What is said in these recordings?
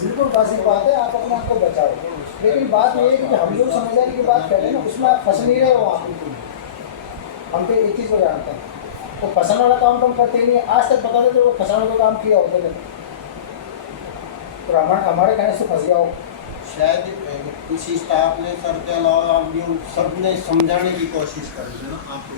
बिल्कुल वाजिब बात है, आप अपने आप को बचाओ। लेकिन बात ये है कि हम लोग समझदारी की बात कर रहे हैं ना, उसमें आप फंस नहीं रहे हो वहाँ बिल्कुल। हम तो एक चीज़ को जानते हैं, तो फंसाने वाला काम तो हम करते ही नहीं है। आज तक बता देते वो फंसाने का काम किया होता है, तो हमारे कहने से फंस गया हो। शायद किसी स्टाफ ने सर के अलावा हम भी सब ने समझाने की कोशिश करी है ना आपको।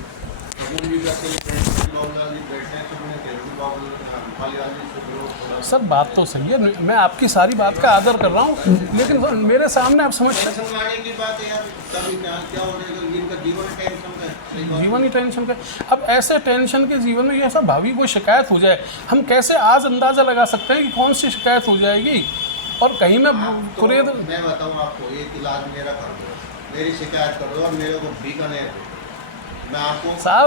सर बात तो सही है, मैं आपकी सारी बात का आदर कर रहा हूँ, लेकिन मेरे सामने आप समझ समझाने की बात है यार, तभी क्या हो रहा है, इनका जीवन टेंशन का है। जीवन ही टेंशन का। अब ऐसे टेंशन के जीवन में ऐसा भावी कोई शिकायत हो जाए, हम कैसे आज अंदाज़ा लगा सकते हैं कि कौन सी शिकायत हो जाएगी। और कहीं मैं पूरे मैं बताऊँ आपको, एक इलाज मेरा कर दो, मेरी शिकायत कर दो और मेरे को बीकानेर दो, मैं आपको साहब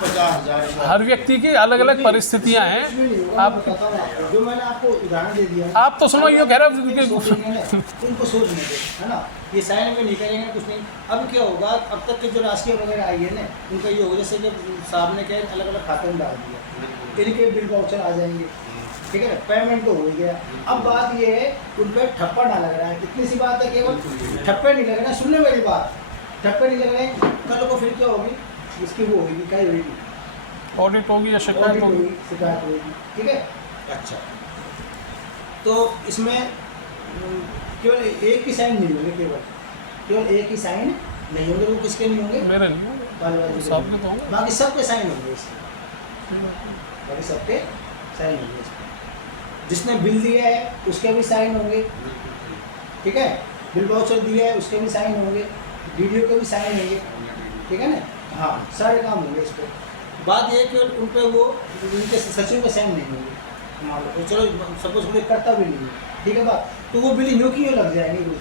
50,000 हर व्यक्ति की अलग अलग परिस्थितियां हैं। आप जो मैंने आपको उदाहरण दे दिया, आप तो सुनो, ये कह रहे हो उनको सोचने दो, है ना। ये साइन में नहीं करेंगे कुछ नहीं। अब क्या होगा, अब तक के जो राशि वगैरह आई है ना, उनका ये होगा जैसे जब साहब ने क्या अलग अलग खाते में डाल दिया, इनके बिल वाउचर आ जाएंगे, ठीक है ना, पेमेंट तो हो ही गया। अब बात ये है उन पर ठप्पा ना लग रहा है, इतनी सी बात है, केवल ठप्पे नहीं लग रहे। सुनने मेरी बात, ठप्पे नहीं लग रहे, कल को फिर क्या होगी, इसकी वो होगी, क्या होगी, ऑडिट होगी या शिकायत होगी, शिकायत होगी, ठीक है। अच्छा, तो इसमें केवल एक ही साइन नहीं होंगे, केवल एक ही साइन नहीं होंगे। वो किसके नहीं होंगे? मेरे नहीं होंगे, सबके तो होंगे, बाकी सबके साइन होंगे इसमें, बाकी सबके साइन होंगे इसमें। जिसने बिल दिया है उसके भी साइन होंगे, ठीक है। बिल वाउचर दिया है उसके भी साइन होंगे, वीडियो के भी साइन होंगे, ठीक है ना। हाँ, सारे काम होंगे इस पर। बात ये कि उन पर वो उनके सचिव के साइन नहीं होंगे, मान लो, तो चलो सपोज कोई करता भी नहीं है, ठीक है बात, तो वो बिल यूँ की यूँ लग जाएंगे कुछ।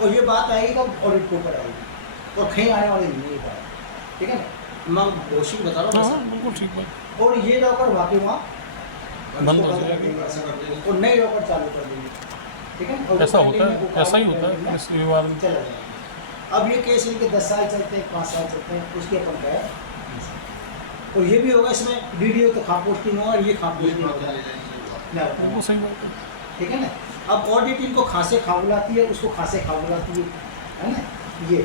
और ये बात आएगी कब, ऑडिट के ऊपर आएगी, और कहीं आने वाली नहीं है ये बात, ठीक है ना। मैं घोषित बता रहा हूँ, बिल्कुल ठीक बात। और ये लॉकर वाकई वहाँ बंद हो जाएगी, और नई लॉकर चालू कर देंगे, ठीक है। ऐसा होता है, ऐसा ही होता है इस विवाद में। चला जाएगा। अब ये केस इनके 10 साल चलते हैं, 5 साल चलते हैं, उसके अपन का है। और ये भी होगा इसमें वीडियो तो खा पोस्टिंग होगा, ये खा पोस्टिंग होगा, मैं बताऊँ, वो सही बात है, ठीक है ना। अब ऑडिट इनको खांसे खा बुलाती है, उसको खांसे खा बुलाती है ना। ये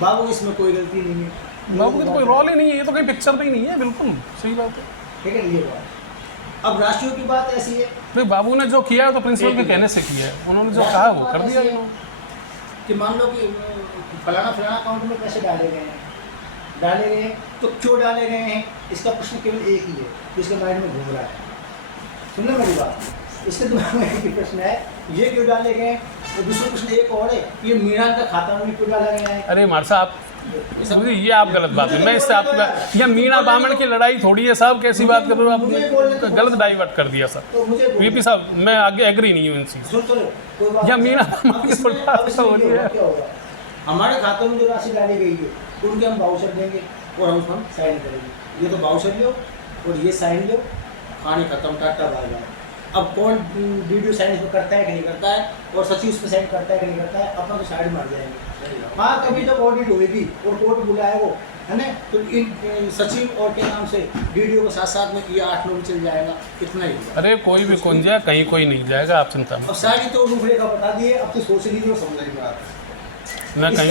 बाबू इसमें कोई गलती नहीं है, बाबू की तो कोई रोल ही नहीं है, ये तो कहीं पिक्चर में ही नहीं है, बिल्कुल सही बात है, ठीक है। ये बात, अब राशियों की बात ऐसी है भाई बाबू ने जो किया है तो प्रिंसिपल के कहने से किया है, उन्होंने जो कहा वो कर दिया कि मान लो कि फलाना अकाउंट में पैसे डाले गए हैं, तो क्यों डाले गए हैं, इसका प्रश्न केवल एक ही है जो इसके माइंड में घूम रहा है। सुनना मेरी बात, इसके दिमाग में एक ही प्रश्न है, ये क्यों डाले गए हैं। और दूसरा प्रश्न एक और है, ये मीणा का खाता में क्यों डाला गया है। अरे मार साहब, ये आप गलत बात है, मैं इससे आपका, यह मीणा बामण की लड़ाई थोड़ी है साहब, कैसी बात कर रहे हो आप, गलत डाइवर्ट कर दिया सर। तो मुझे वीपी साहब, मैं आगे एग्री नहीं हूँ इन चीज़, या मीणा बामण की हो रही है। हमारे खातों में जो राशि डाली गई है उनके हम वाउचर देंगे और हम साइन करेंगे। ये तो वाउचर लो और ये साइन लो, कहानी खत्म, टाटा बाय बाय। अब कौन वीडियो साइन इसमें करता है कि नहीं करता है, और सचिव उसमें साइन करता है कि नहीं करता है, अपन तो साइड मार जाएंगे। हाँ, कभी जब ऑडिट होगी और कोर्ट बुलाए वो, है ना, तो इन सचिव और के नाम से वीडियो के साथ साथ में ये 8 लोग चल जाएगा, कितना ही। अरे कोई भी कौन जाए, कहीं कोई नहीं जाएगा, आप चिंता मत। अब सारी तो रूपरेखा बता दिए, अब तो सोच लीजिए, समझ लीजिए बात। न कहीं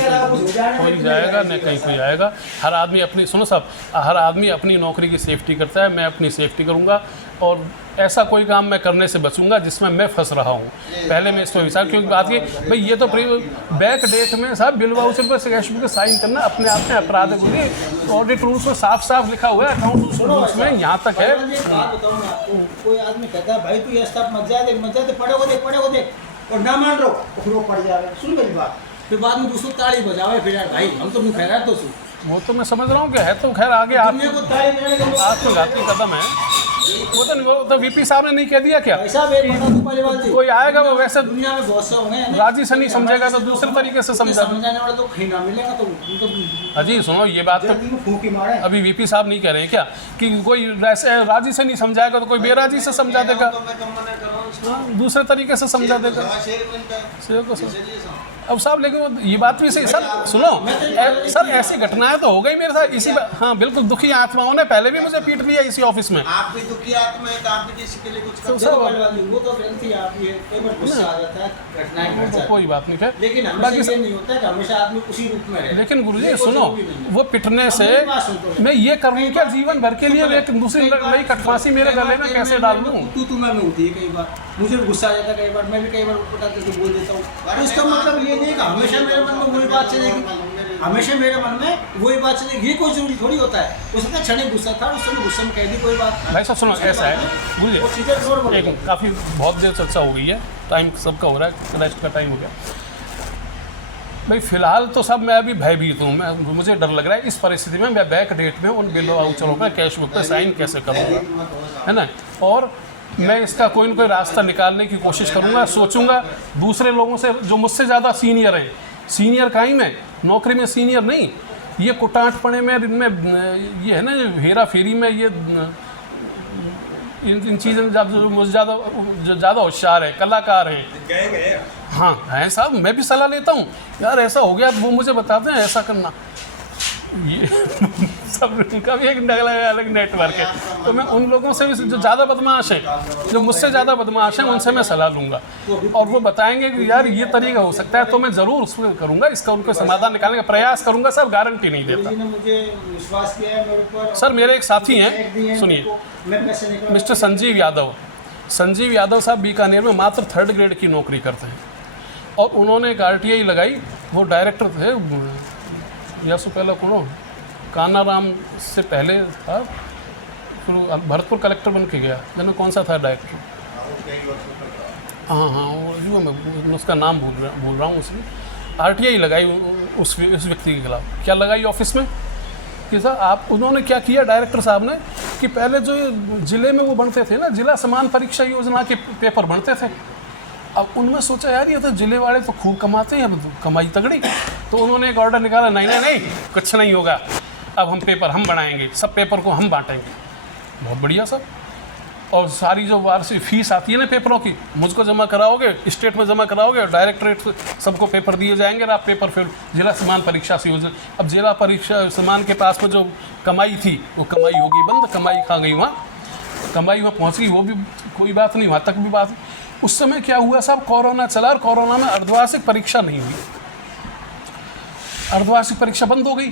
कोई जाएगा न कहीं कोई आएगा। हर आदमी अपनी, सुनो साहब, हर आदमी अपनी नौकरी की सेफ्टी करता है, मैं अपनी सेफ्टी करूंगा और ऐसा कोई काम मैं करने से बचूंगा जिसमें मैं फंस रहा हूं। पहले मैं इस पर विचार, क्योंकि बात ये भाई, ये तो बैक डेट में साहब बिल वाउचर पर कैश बुक साइन करना अपने आप में अपराध है। ऑडिट रूल्स में साफ साफ लिखा हुआ है, अकाउंट रूल्स में यहाँ तक है। कोई आदमी कहता है भाई तू ये स्टाफ मत जा दे, पढ़े को देख, और ना मान रहो तो फिर वो पड़ जाए। सुन मेरी बात, फिर बाद में दूसरों ताली बजावे, फिर यार भाई हम तो नहीं कह रहा है, तो वो तो मैं समझ रहा हूँ कि है, तो खैर आगे आत्मघाती कदम है वो, तो वीपी साहब ने नहीं कह दिया क्या, कोई आएगा वो वैसे दुनिया में बहुत से होंगे, राजी से नहीं समझेगा तो दूसरे तरीके से समझाने वाला तो कहीं ना मिलेगा। तो अजी सुनो, ये बात तो अभी वीपी साहब नहीं कह रहे हैं क्या कि कोई वैसे राजी से नहीं समझाएगा तो कोई बेराजी से समझा देगा। दूसरे तरीके से समझा देगा शेर बनता है शेर को सर। इसलिए साहब अब साहब लेकिन वो ये बात भी सही सर, सुनो सर ऐसी घटनाएं तो हो गई मेरे साथ इसी हाँ बिल्कुल, दुखी आत्माओं ने पहले भी मुझे पीट लिया इसी ऑफिस में। आप भी दुखी आत्मा है तो आप भी किसी के लिए कुछ तो कर सर वो तो गलती आप ये कई बार गुस्सा आ जाता है, घटनाएं घट तो जाती कोई बात नहीं है, लेकिन बाकी हमेशा ये नहीं होता है कि हमेशा आदमी उसी रूप में रहे। लेकिन गुरुजी ये कोई सुनो, जरूरी नहीं है। वो पिटने से मेरी बात सुन तो ले। मैं ये करूँ क्या जीवन भर के लिए एक दूसरी नई कटफांसी मेरे गले में कैसे डाल दूँ? तू मैं होती है कई बार, मुझे भी गुस्सा आ जाता है कई बार, मैं भी कई बार उठाते तो बोल देता हूँ। तो इसका मतलब ये नहीं कि हमेशा मेरे मन में वही बात चलेगी, हमेशा मेरे मन में वही बात चलेगी, ये कोई जरूरी थोड़ी होता है। उसका क्षणिक गुस्सा था, उस समय गुस्से में कह दी कोई बात। भाई साहब सुनो, ऐसा है वो गुरुजी, चीज़ें नॉर्मल एक काफ़ी बहुत देर चर्चा हो गई है, टाइम सबका हो रहा है, रेस्ट का टाइम हो गया भाई। फिलहाल तो सब मैं अभी भयभीत हूँ, मैं मुझे डर लग रहा है इस परिस्थिति में मैं बैक डेट में उन बिल वाउचरों पर कैश बुक पर साइन कैसे करूँगा, है ना। और मैं इसका कोई ना कोई रास्ता निकालने की कोशिश करूँगा, सोचूंगा दूसरे लोगों से जो मुझसे ज़्यादा सीनियर हैं, सीनियर का ही मैं नौकरी में सीनियर नहीं, ये कुटाटपने में इनमें ये है ना हेरा फेरी में ये इन चीज़ों में जो मुझे ज़्यादा होशियार है, कलाकार हैं, हाँ हैं साहब, मैं भी सलाह लेता हूँ यार ऐसा हो गया, वो मुझे बताते हैं ऐसा करना, ये सब उनका भी एक अलग नेटवर्क है। तो मैं उन लोगों से भी जो ज़्यादा बदमाश हैं, जो मुझसे ज़्यादा बदमाश हैं, उनसे मैं सलाह लूँगा और वो बताएंगे कि यार ये तरीका हो सकता है, तो मैं ज़रूर उस पर करूँगा, इसका उनको समाधान निकालने का प्रयास करूँगा सर, गारंटी नहीं देता। ने मुझे विश्वास किया है मेरे ऊपर। सर मेरे एक साथी हैं, सुनिए, मिस्टर संजीव यादव, संजीव यादव साहब बीकानेर में मात्र 3rd ग्रेड की नौकरी करते हैं और उन्होंने एक RTI लगाई, वो डायरेक्टर थे, या सो पहला कौन कान्हा राम से पहले था, फिर भरतपुर कलेक्टर बन के गया, मैंने कौन सा था डायरेक्टर, हाँ वो मैं उसका नाम भूल रहा हूँ। उसने RTI लगाई उस व्यक्ति के खिलाफ। क्या लगाई ऑफिस में कि सर आप, उन्होंने क्या किया डायरेक्टर साहब ने कि पहले जो ज़िले में वो बनते थे ना, जिला समान परीक्षा योजना के पेपर बनते थे, अब उनमें सोचा यार ये तो जिले वाले तो खूब कमाते हैं, अब कमाई तगड़ी, तो उन्होंने एक ऑर्डर निकाला, नहीं कुछ नहीं होगा, अब हम पेपर हम बनाएंगे, सब पेपर को हम बांटेंगे। बहुत बढ़िया सब, और सारी जो वार्षिक फीस आती है ना पेपरों की, मुझको जमा कराओगे, स्टेट में जमा कराओगे, डायरेक्टरेट सबको पेपर दिए जाएंगे, और आप पेपर फिर जिला समान परीक्षा से योजना। अब जिला परीक्षा समान के पास में जो कमाई थी वो कमाई होगी बंद, कमाई खा गई वहाँ, कमाई वहाँ पहुँच गई, वो भी कोई बात नहीं, वहाँ तक भी बात। उस समय क्या हुआ साहब, कोरोना चला और कोरोना में अर्धवार्षिक परीक्षा नहीं हुई, अर्धवार्षिक परीक्षा बंद हो गई,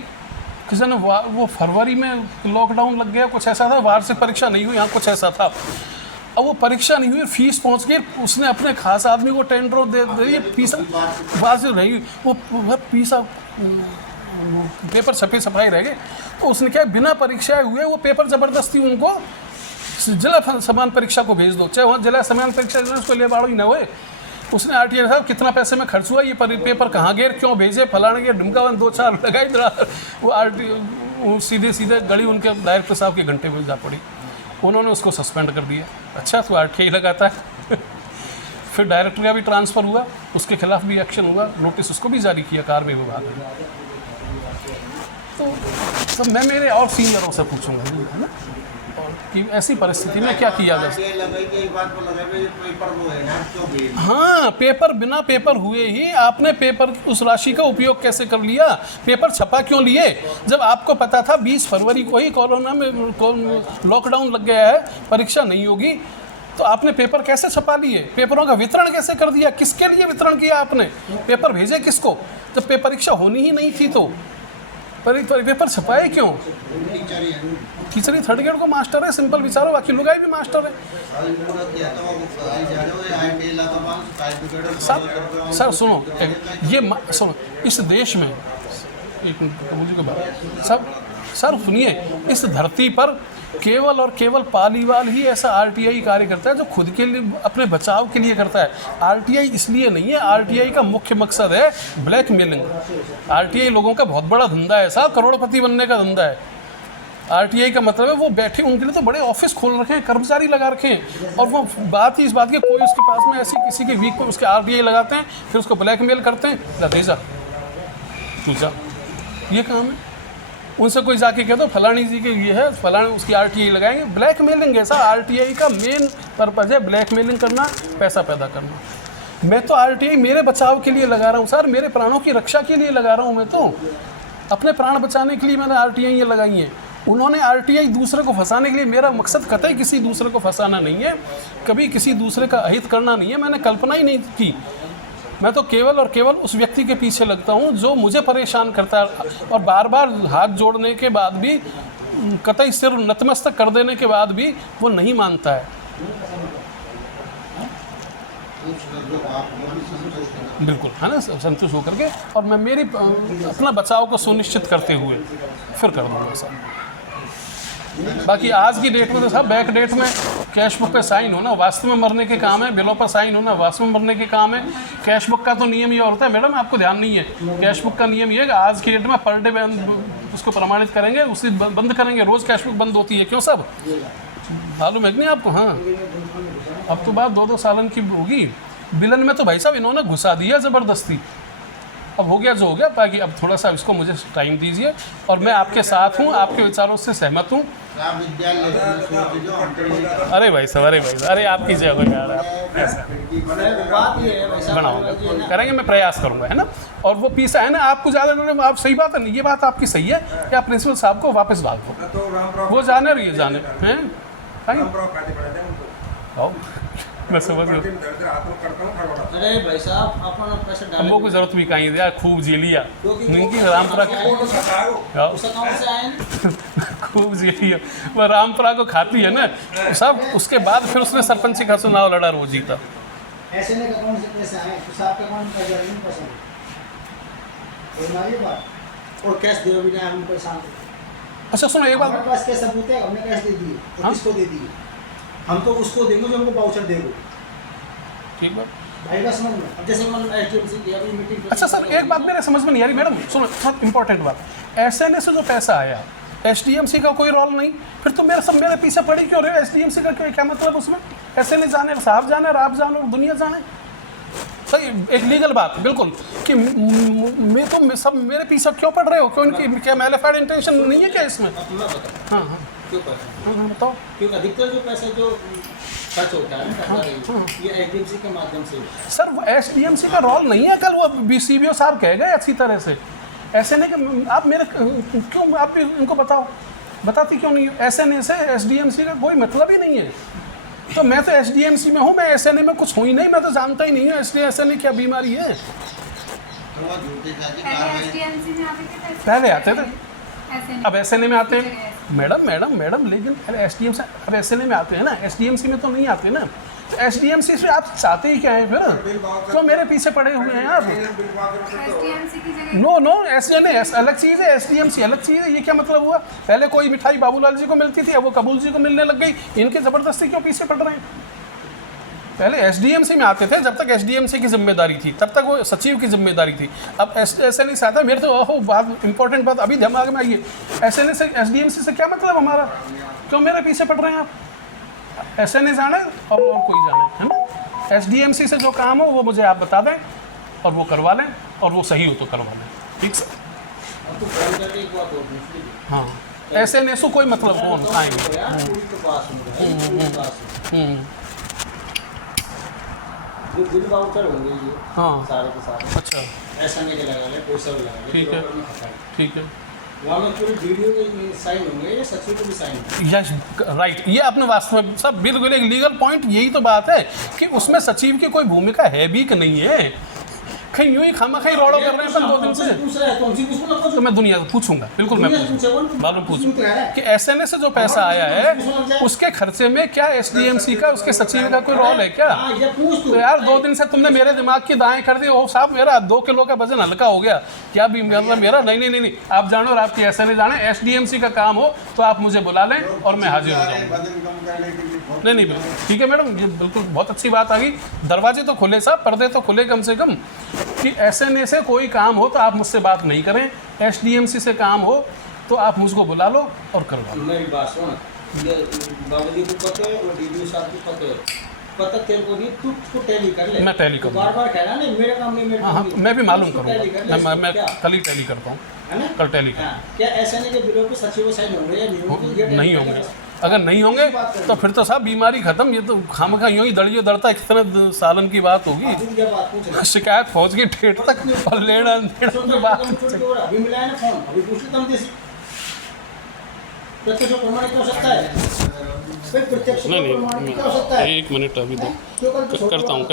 किसी ने वो फरवरी में लॉकडाउन लग गया, कुछ ऐसा था, वार्षिक परीक्षा नहीं हुई, यहाँ कुछ ऐसा था। अब वो परीक्षा नहीं हुई, फीस पहुँच गई, उसने अपने खास आदमी को टेंडर दे दिए, फीस वार्षिक रही, वो फीस पेपर छपे सफाई रह गए, तो उसने क्या बिना परीक्षाएँ हुए वो पेपर ज़बरदस्ती उनको जिला समान परीक्षा को भेज दो, चाहे वहाँ जिला समान परीक्षा उसको ले बाड़ो ही ना हुए। उसने RTI साहब कितना पैसे में खर्च हुआ, ये पेपर कहाँ गए, क्यों भेजे, फलाने के ढुमका 2-4 लगाई, वो RTI सीधे गड़ी उनके डायरेक्टर साहब के घंटे में जा पड़ी, उन्होंने उसको सस्पेंड कर दिया। अच्छा तो RTI लगाता है फिर डायरेक्टर का भी ट्रांसफ़र हुआ, उसके खिलाफ भी एक्शन हुआ, नोटिस उसको भी जारी किया कार्मिक विभाग ने। तो मैं मेरे और सीनियरों से पूछूंगा है ना कि ऐसी परिस्थिति में क्या किया जा सकता। हाँ, पेपर बिना पेपर हुए ही आपने पेपर उस राशि का उपयोग कैसे कर लिया, पेपर छपा क्यों लिए, जब आपको पता था 20 फरवरी को ही कोरोना में लॉकडाउन लग गया है, परीक्षा नहीं होगी, तो आपने पेपर कैसे छपा लिए, पेपरों का वितरण कैसे कर दिया, किसके लिए वितरण किया आपने, पेपर भेजे किसको, जब परीक्षा होनी ही नहीं थी, तो पेपर छपाए क्यों। टीचर ही 3rd ग्रेड को मास्टर है, सिंपल विचारो, बाकी लोग भी मास्टर है। सर सुनो, ये सुनो, इस देश में सर सुनिए, इस धरती पर केवल और केवल पालीवाल ही ऐसा RTI कार्य करता है जो खुद के लिए, अपने बचाव के लिए करता है। RTI इसलिए नहीं है, RTI का मुख्य मकसद है ब्लैकमेलिंग। RTI लोगों का बहुत बड़ा धंधा है साहब, करोड़पति बनने का धंधा है। RTI का मतलब है वो बैठे, उनके लिए तो बड़े ऑफिस खोल रखे हैं, कर्मचारी लगा रखे हैं, और वो बात ही इस बात की, कोई उसके पास में ऐसी किसी के वीक को उसके RTI लगाते हैं, फिर उसको ब्लैकमेल करते हैं, भेजा तू जा, ये काम है। उनसे कोई जाके कह दो फलानी जी के ये है, फलानी उसकी RTI लगाएंगे। ब्लैकमेलिंग है सर, RTI का मेन पर्पज़ है ब्लैकमेलिंग करना, पैसा पैदा करना। मैं तो RTI मेरे बचाव के लिए लगा रहा हूँ सर, मेरे प्राणों की रक्षा के लिए लगा रहा हूँ। मैं तो अपने प्राण बचाने के लिए मैंने RTI ये लगाई हैं। उन्होंने RTI दूसरे को फंसाने के लिए, मेरा मकसद कतई किसी दूसरे को फंसाना नहीं है, कभी किसी दूसरे का अहित करना नहीं है, मैंने कल्पना ही नहीं की। मैं तो केवल और केवल उस व्यक्ति के पीछे लगता हूँ जो मुझे परेशान करता है, और बार बार हाथ जोड़ने के बाद भी, कतई सिर नतमस्तक कर देने के बाद भी वो नहीं मानता है। बिल्कुल है ना, संतुष्ट होकर के, और मैं मेरी अपना बचाव को सुनिश्चित करते हुए फिर कर दूँगा सर। बाकी आज की डेट में तो साहब बैक डेट में कैश बुक पे साइन होना वास्तव में मरने के काम है, बिलों पर साइन होना वास्तव में मरने के काम है। कैश बुक का तो नियम ये होता है मैडम, आपको ध्यान नहीं है, कैश बुक का नियम ये है कि आज की डेट में पर डे उसको प्रमाणित करेंगे, उसी बंद करेंगे, रोज़ कैश बुक बंद होती है। क्यों सब मालूम है कि नहीं आपको? हाँ, अब तो बात 2-2 सालन की होगी। बिलन में तो भाई साहब इन्होंने घुसा दिया ज़बरदस्ती। अब हो गया जो हो गया, बाकी अब थोड़ा सा इसको मुझे टाइम दीजिए, और मैं आपके साथ हूँ, आपके विचारों से सहमत हूँ। अरे भाई साहब, अरे आपकी जय हो यार, आप ऐसा बनाओगे, करेंगे, मैं प्रयास करूँगा, है ना। और वो पीसा है ना, आपको ज़्यादा आप सही बात है, ये बात आपकी सही है कि आप प्रिंसिपल साहब को वापस डाल दो, वो जाने रही है, जाने हैं मैं समझ रहा हूँ। अरे भाई साहब अपना पैसा डाल, हमको कोई जरूरत भी कहीं दिया, खूब जी लिया इनकी रामपुरा खूब जी लिया, वह रामपुरा को खाती है ना सब। उसके बाद फिर उसने सरपंची का चुनाव लड़ा, वो जीता। ऐसे नहीं अकाउंट से पैसे आए तो साहब के अकाउंट का जरूर नहीं पसंद कोई हमारी बात, और कैश दे भी नहीं, हम परेशान। अच्छा सुनो एक बात, हमारे पास कैश सबूत है, हमने कैश दे दिए, हाँ? किसको दे दिए? हम तो उसको देंगे जो हमको वाउचर देगा। ठीक बात भाई बस समझ में, अब जैसे मन एचडीएफसी की अभी मीटिंग। अच्छा सर एक बात मेरे समझ में नहीं आ रही मैडम, सुनो बहुत इंपॉर्टेंट बात, SNA से जो पैसा आया, SDMC का कोई रोल नहीं, फिर तो मेरे पीछे पड़ी क्यों रहे हो? SDMC का क्या मतलब उसमें? SNA जाने, साहब जाने, और आप जानो, दुनिया जाने। सही एक लीगल बात बिल्कुल कि मैं तो सब मेरे पीछे क्यों पड़ रहे हो? क्यों इनकी क्या मैलिफाइड इंटेंशन नहीं है क्या इसमें? हाँ हाँ क्यों बताओ। क्योंकि अधिकतर जो पैसे जो खर्च होता है ना ये एचडीएफसी के माध्यम से। सर वो SDMC का रोल नहीं है, कल वो BCBO साहब कह गए अच्छी तरह से। ऐसे नहीं कि आप मेरे क्यों आप इनको बताओ, बताती क्यों नहीं? SNA से SDMC का कोई मतलब ही नहीं है। तो मैं तो SDMC में हूँ, मैं SNA में कुछ हूँ ही नहीं, मैं तो जानता ही नहीं हूँ SNA क्या बीमारी है। पहले आते थे, अब SNA में आते हैं मैडम लेकिन SDMC अब SNA में आते हैं ना, SDMC में तो नहीं आते ना। तो SDMC से आप चाहते ही क्या है फिर? तो मेरे पीछे पड़े हुए हैं आप। नो SNA अलग चीज़ है, SDMC अलग चीज़ है। ये क्या मतलब हुआ? पहले कोई मिठाई बाबूलाल जी को मिलती थी, अब वो कबूल जी को मिलने लग गई। इनके ज़बरदस्ती क्यों पीछे पड़ रहे हैं? पहले SDMC में आते थे, जब तक SDMC की जिम्मेदारी थी तब तक वो सचिव की जिम्मेदारी थी। अब SNA से आता है, मेरे तो ओहो बात इंपॉर्टेंट बात अभी दिमाग में आई है। SNA से SDMC से क्या मतलब हमारा? क्यों मेरे पीछे पड़ रहे हैं आप? SNA जाने और कोई जाने, है ना। SDMC से जो काम हो वो मुझे आप बता दें और वो करवा लें, और वो सही हो तो करवा लें, ठीक सर। हाँ SNA से कोई मतलब कौन आएंगे? बिल वाउचर होंगे ये हाँ सारे के सारे। अच्छा SNA के लगा ले, पोस्टर लगा ले, ठीक है ठीक है। वहाँ में पूरी वीडियो के साइन होंगे, ये सचिव को भी साइन होंगे। यस राइट, ये आपने वास्तव में सब बिल्कुल एक लीगल पॉइंट, यही तो बात है कि उसमें सचिव की कोई भूमिका है भी कि नहीं है। कहीं यूँ ही खामा खाई रौड़ो कर रहे हैं 2 दिन से। तो मैं दुनिया से पूछूंगा, बिल्कुल मैं पूछूंगा कि SNA से जो पैसा आया है उसके खर्चे में क्या SDMC का, उसके सचिव का कोई रोल है क्या? तो यार 2 दिन से तुमने मेरे दिमाग की दाएं कर दी। ओ साहब मेरा 2 किलो का वजन हल्का हो गया, क्या भी मतलब मेरा? नहीं आप जानो और आपकी SNA जाने, SDMC का काम हो तो आप मुझे बुला लें और मैं हाजिर हो जाऊँगा। नहीं बिल्कुल ठीक है मैडम, ये बिल्कुल बहुत अच्छी बात आ गई। दरवाजे तो खुले साहब, पर्दे तो खुले कम से कम कि SNA से कोई काम हो तो आप मुझसे बात नहीं करें, SDMC से काम हो तो आप मुझको बुला लो और करवा लो। मेरी बात सुन, ये बाबूजी को पता है और DDO साहब को पता है, पता तेरे को नहीं, तू उसको टैली कर ले। मैं टैली तू करूँगा। बार-बार कहना नहीं मेरा काम नहीं मेरा हाँ काम हाँ नहीं। मैं भी मालूम उसको टैली कर ले, करूँगा, मैं क्या? कल ही टैली करता हूँ, है ना? कल टैली कर हाँ, क्या ऐसा नहीं कि बिलों पे सचिव व साइन होंगे या नहीं होंगे? ये नहीं टैली होंगे। करेगा। अगर नहीं होंगे तो फिर तो साहब बीमारी खत्म। ये तो खामखा यूँ ही दड़ियो दड़ता कितने सालन की बात होगी। अभी क्या बात पूछ रहा है? शिकायत पहुँच गई ठेठ तक और लेना देना सुन की तो बात। तुम छूट के हो रहा, अभी मिला है ना फोन, अभी पूछ लेता हूँ देसी। प्रत्यक्ष प्रमाणित हो सकता है? भाई प्रत्यक्ष नहीं प्रमाणित नहीं हो सकता है? एक मिनट अभी दो क्यों कल तो करता हूँ